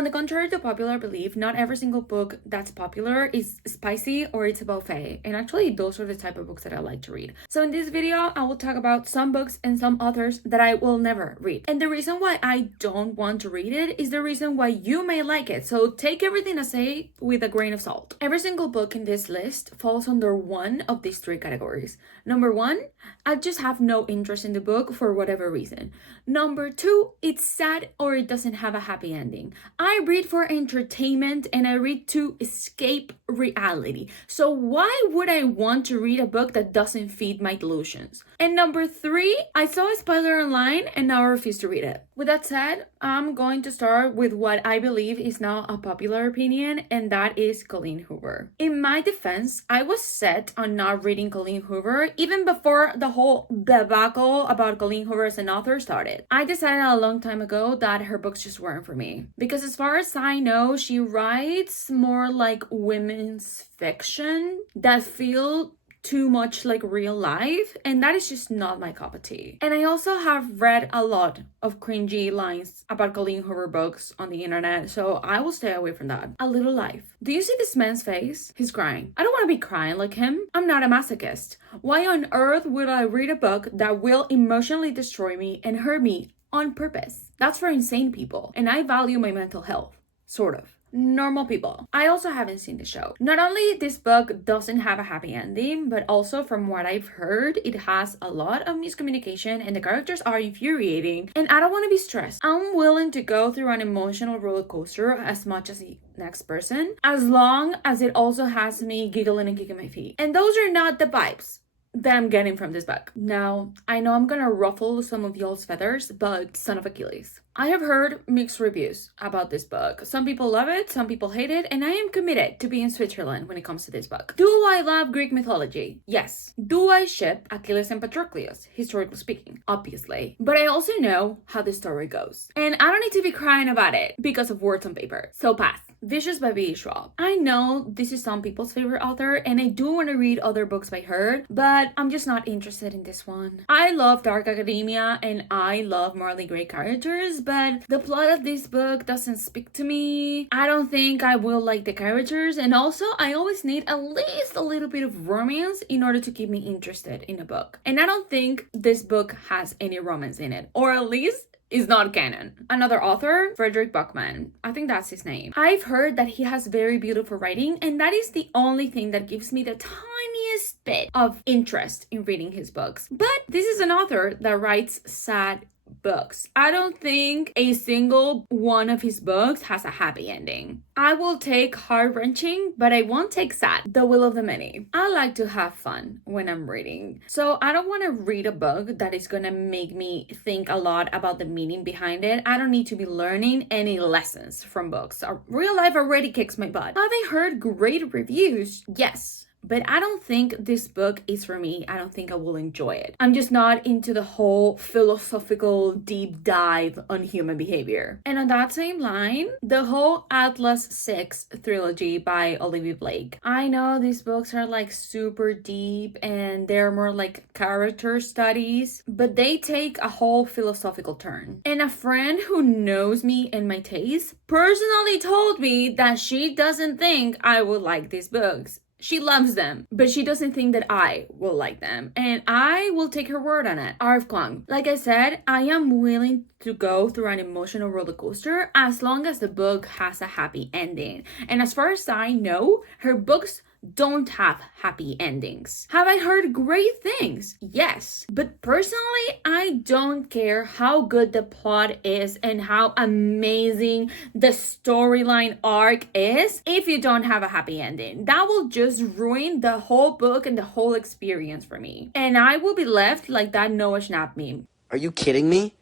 On the contrary to popular belief, not every single book that's popular is spicy or it's a buffet. And actually, those are the type of books that I like to read. So in this video, I will talk about some books and some authors that I will never read. And the reason why I don't want to read it is the reason why you may like it. So take everything I say with a grain of salt. Every single book in this list falls under one of these three categories. Number one, I just have no interest in the book for whatever reason. Number two, it's sad or it doesn't have a happy ending. I read for entertainment and I read to escape reality. So why would I want to read a book that doesn't feed my delusions? And number three, I saw a spoiler online and now I refuse to read it. With that said, I'm going to start with what I believe is now a popular opinion, and that is Colleen Hoover. In my defense, I was set on not reading Colleen Hoover even before the whole debacle about Colleen Hoover as an author started. I decided a long time ago that her books just weren't for me. Because as far as I know, she writes more like women's fiction that feel too much like real life, and that is just not my cup of tea. And I also have read a lot of cringy lines about Colleen Hoover books on the internet, so I will stay away from that. A Little Life. Do you see this man's face? He's crying. I don't want to be crying like him. I'm not a masochist. Why on earth would I read a book that will emotionally destroy me and hurt me on purpose? That's for insane people, and I value my mental health. Sort of. Normal people. I also haven't seen the show. Not only this book doesn't have a happy ending, but also from what I've heard, it has a lot of miscommunication and the characters are infuriating, and I don't want to be stressed. I'm willing to go through an emotional roller coaster as much as the next person, as long as it also has me giggling and kicking my feet. And those are not the vibes that I'm getting from this book. Now, I know I'm gonna ruffle some of y'all's feathers, but Son of Achilles. I have heard mixed reviews about this book. Some people love it, some people hate it, and I am committed to be in Switzerland when it comes to this book. Do I love Greek mythology? Yes. Do I ship Achilles and Patroclus, historically speaking? Obviously. But I also know how the story goes. And I don't need to be crying about it because of words on paper. So pass. Vicious by B. Schwab. I know this is some people's favorite author, and I do want to read other books by her, but I'm just not interested in this one. I love Dark Academia, and I love morally gray characters, but the plot of this book doesn't speak to me. I don't think I will like the characters, and also I always need at least a little bit of romance in order to keep me interested in a book. And I don't think this book has any romance in it, or at least is not canon. Another author, Frederick Buckman. I think that's his name. I've heard that he has very beautiful writing, and that is the only thing that gives me the tiniest bit of interest in reading his books. But this is an author that writes sad books. I don't think a single one of his books has a happy ending. I will take heart-wrenching, but I won't take sad. The Will of the Many. I like to have fun when I'm reading. So I don't want to read a book that is gonna make me think a lot about the meaning behind it. I don't need to be learning any lessons from books. Real life already kicks my butt. Have I heard great reviews? Yes. But I don't think this book is for me. I don't think I will enjoy it. I'm just not into the whole philosophical deep dive on human behavior. And on that same line, the whole Atlas 6 trilogy by Olivie Blake. I know these books are like super deep and they're more like character studies, but they take a whole philosophical turn. And a friend who knows me and my taste personally told me that she doesn't think I would like these books. She loves them, but she doesn't think that I will like them. And I will take her word on it. Kuang. Like I said, I am willing to go through an emotional roller coaster as long as the book has a happy ending. And as far as I know, her books don't have happy endings. Have I heard great things? Yes. But personally, I don't care how good the plot is and how amazing the storyline arc is if you don't have a happy ending. That will just ruin the whole book and the whole experience for me. And I will be left like that Noah Schnapp meme. Are you kidding me?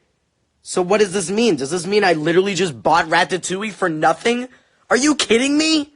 So what does this mean? Does this mean I literally just bought Ratatouille for nothing? Are you kidding me?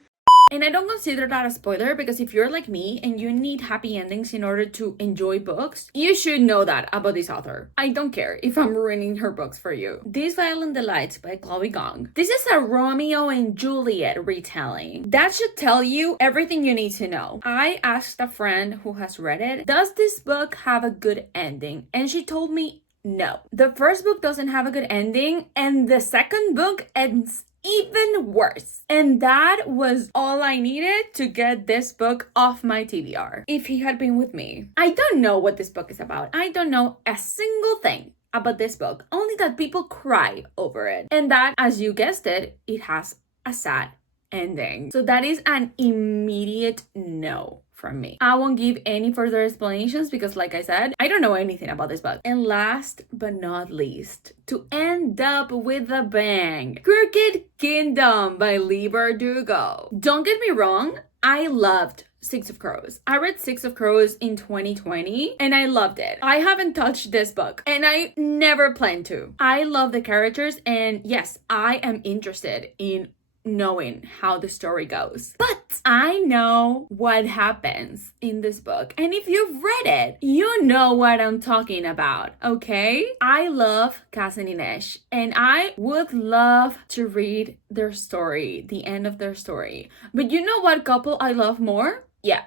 And I don't consider that a spoiler because if you're like me and you need happy endings in order to enjoy books, you should know that about this author. I don't care if I'm ruining her books for you. These Violent Delights by Chloe Gong. This is a Romeo and Juliet retelling. That should tell you everything you need to know. I asked a friend who has read it, does this book have a good ending? And she told me no. The first book doesn't have a good ending and the second book ends even worse. And that was all I needed to get this book off my TBR. If he had been with me. I don't know what this book is about. I don't know a single thing about this book, only that people cry over it. And that, as you guessed it, it has a sad ending. So that is an immediate no from me. I won't give any further explanations because, like I said, I don't know anything about this book. And last but not least, to end up with a bang, Crooked Kingdom by Leigh Bardugo. Don't get me wrong, I loved Six of Crows. I read Six of Crows in 2020 and I loved it. I haven't touched this book and I never plan to. I love the characters and yes, I am interested in knowing how the story goes. But I know what happens in this book. And if you've read it, you know what I'm talking about, okay? I love Kaz and Inej, and I would love to read their story, the end of their story. But you know what couple I love more? Yeah,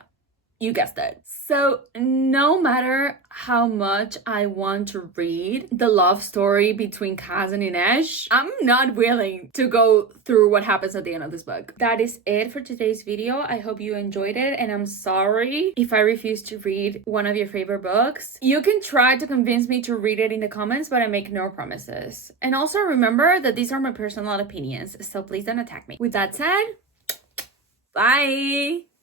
you guessed it. So no matter how much I want to read the love story between Kaz and Inej, I'm not willing to go through what happens at the end of this book. That is it for today's video. I hope you enjoyed it, and I'm sorry if I refuse to read one of your favorite books. You can try to convince me to read it in the comments, but I make no promises. And also remember that these are my personal opinions, so please don't attack me. With that said, bye!